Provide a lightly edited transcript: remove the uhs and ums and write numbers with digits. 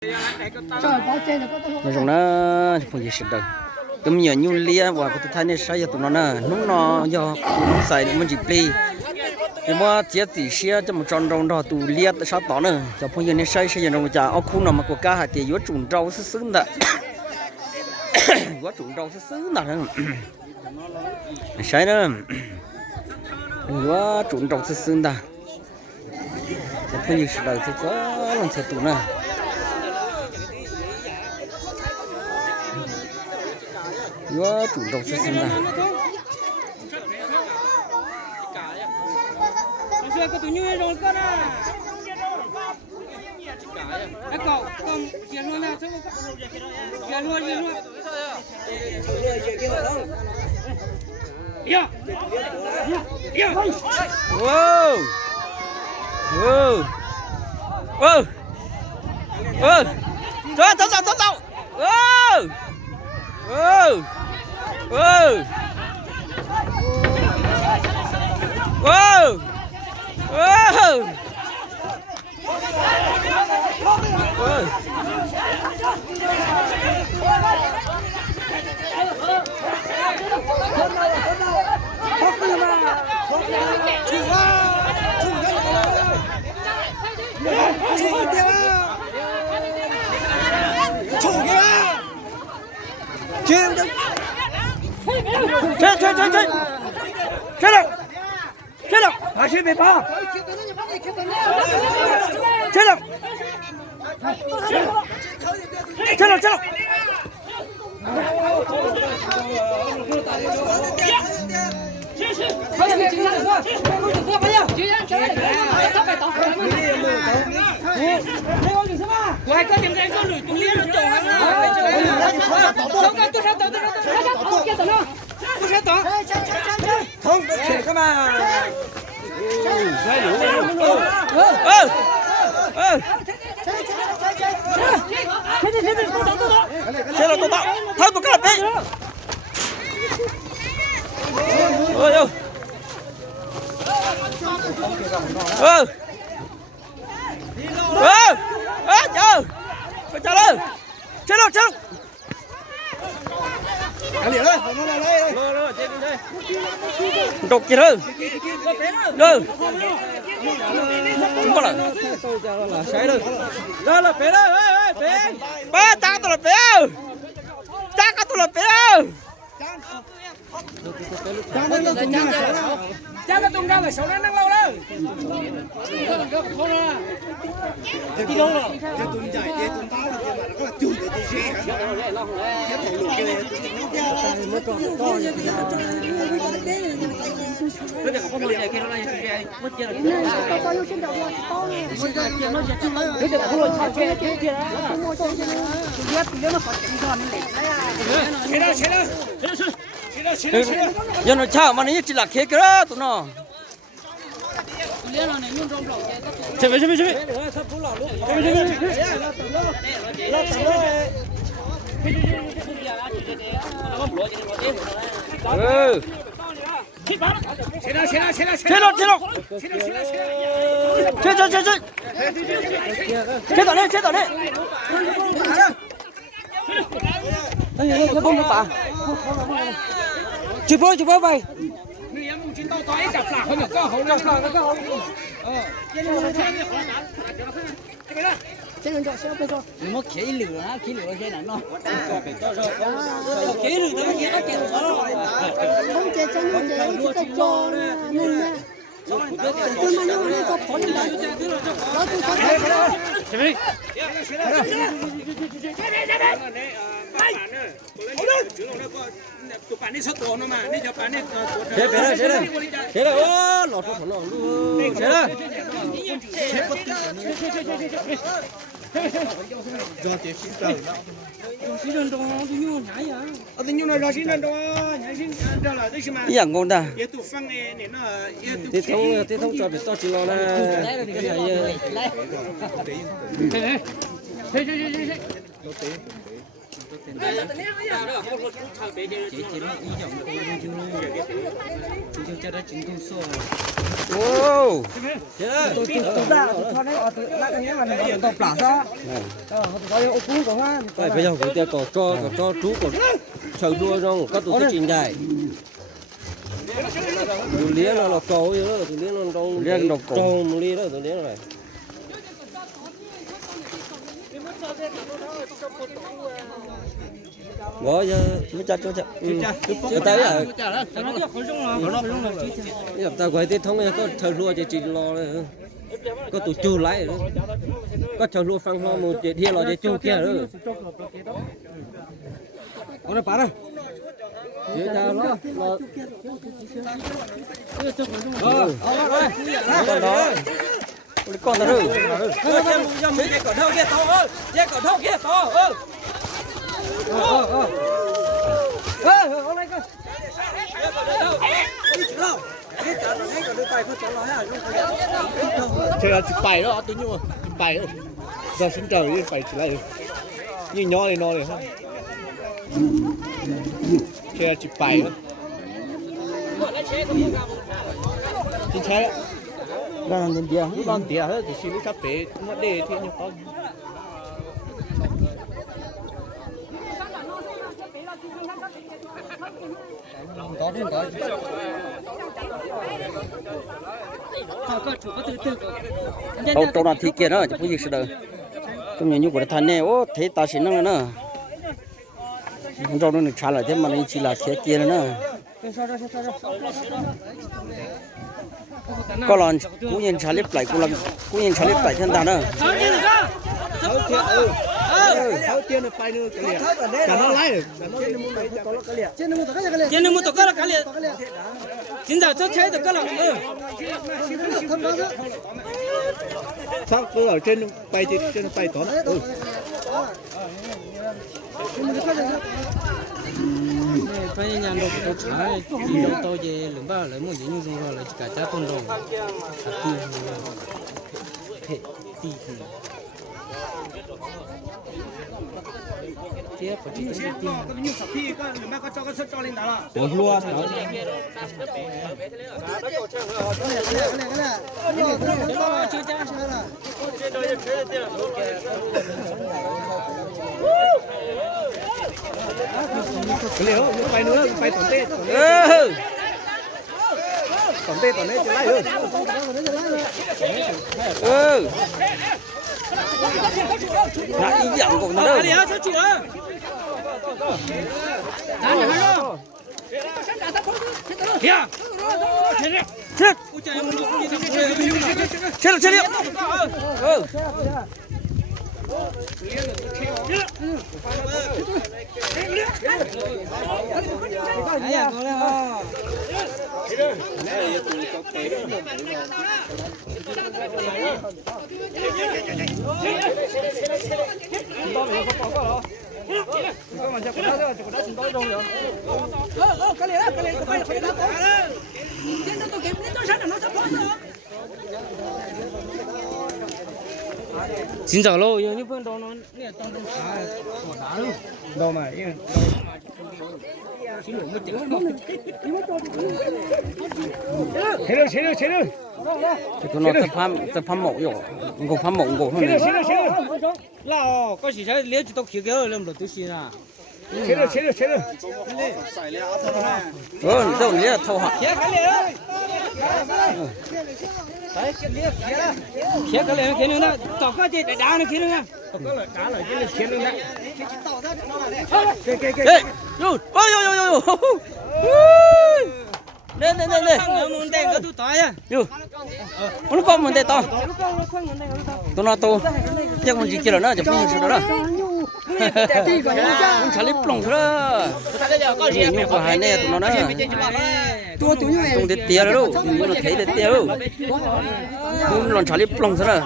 nói chung là không gì sự đâu tụi nhiều nhu lia và có thấy này sai tụi nó nè nó do nó xài mình chỉ play nhưng mà chỉ xe cho một tròn rồng đó tụi lia tại sao tỏ nữa cho phong nhân này sai rồng chả ở khu nào mà có cá hạt thì vô trùng rau sướng đó vô trùng rau sướng đó sai nữa vô trùng rau sướng đó cho phong nhân sự đâu thì có làm sao tụi nó vô trùng rau sướng đó cái tụi như rồi con à, cái cậu con chuyển luôn nào, chuyển luôn. Wow, wow, wow, wow, cho tao, wow, wow, wow, wow. Wow! Chết rồi, phải xin về ba. Chết rồi. Ngoài có điểm này có lưỡi tụi liên nó trộn không được cái mà chết rồi tôi tạo thôi tôi cắt đi ôi ơi chờ phải chờ lên chết rồi đột gì thôi đâu không có là sai rồi đó là bé đó ba cha tôi là bé cha tôi là bé cha nó tung ra là sống năng lâu đâu đi đâu rồi giờ nó chào mà nó chỉ là khé cái đó tụi nó chơi về chết rồi đấy đây cái bông nó tả chụp bôi bay nó khí lửa cái này nó khí lửa nó gì nó chèo rồi không chơi chân nó chơi cái trò nên nha tôi mà nó lên cho phổ lên đấy nó tôi thế là ô lọt trong lọt luôn thế là dạng ngon ta thế thông cho việc to chỉ lo là ô vậy bây giờ cũng có cho chú còn chờ đua trong có tụi trình dài tụi lía nó là cầu vậy đó tụi lía nó trong tụi lía đó tụi lía này bỏ giờ chú chặt chú tới à giờ ta quay tết thông có chờ đua chỉ lo có tụi chú lái có chờ đua phăng hoa một chỉ thiên lo chỉ chú kia nữa nó phá rồi chỉ ta lo con đó con đó rồi chơi là chụp bài đó tôi nhưng mà chụp bài đó giờ xin trời đi phải chỉ lại như nhỏ này no này không chơi là chụp bài đó chính xác đấy đang làm gì lúc đang tỉa hết thì xin lúc sắp về nó để thì như con đâu đâu là thì kia đó chứ không gì sự đời trong nhà như của thằng này ô thế ta xin nó nữa không cho nó được trả lại thế mà nó chỉ là thế kia nữa có lần cú nhìn trả lip lại cú nhìn trả lip lại thân ta nữa tháo tiền được bay nữa cả nó lái được今天我都搞了干了，今早这车都搞了，sao cứ ở trên bay tón bây giờ nhà nó trái, chỉ đâu tôi về lưỡng ba lấy một gì như gì rồi lấy cả trái con rồng, tiếp phải chỉ tin. được luôn liệu bay nữa bay tổn tê tổn tê chỉ lại rồi là ý dạng của nó đâu chết chết Xin chào lâu, như phương đó nó nè tông tông khá của đá luôn. đâu mà chế được thì nó sẽ phăm mộng rồi ngủ phăm mộng ngủ hơn này Lão có gì lấy chỉ tao kia cái làm được tôi xin à. chế được đâu lấy thâu hạt Kia cái này. Đấy, kia cái này kia nữa, tao có gì để đá nó kia nữa. có là cá là cái chế được đấy ê yo lên Muốn đen cái tôi tỏi à. yo nó có một to tôi nói tôi chắc con gì kia rồi nó chụp những sự đó con chả lip lồng thôi nhiều nhiều của hai này tụi nó đó tung để tia rồi nó thấy để tia rồi con lon chả lip lồng thôi